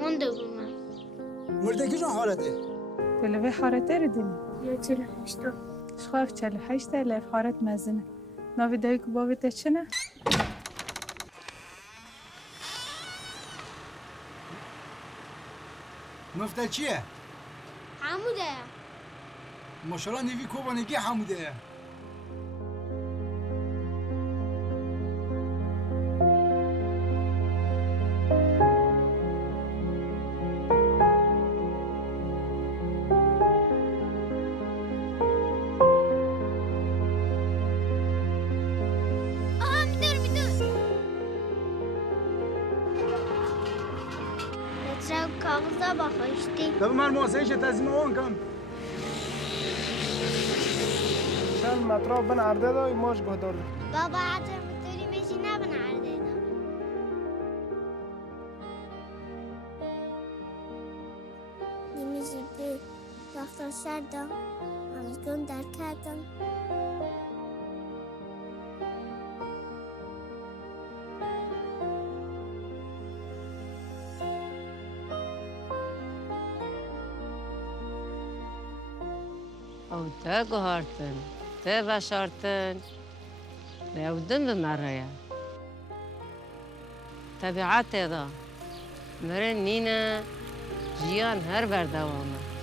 اون دومه. مردگی جان حالته؟ تلوی حارته رو دینی؟ یا 48 شخاف 48 لیف حارت مزنه. ناوی دایی که باویت چنه؟ مفته چیه؟ حموده. ماشاءالله نیوی کوبانگی حموده. کاغذا با خوشتی دب من موسیقی تزیم اون کن شان مطرح بن عرده دای ماش گودار بابا حتی مطوری میشی نبن عرده دا نمیزی بی وقتا شدم همزگون در کردم او تا گهارتن تا بشارتن لیودن بمریا طبیعت دا مرن نینا جیان هر بردوامه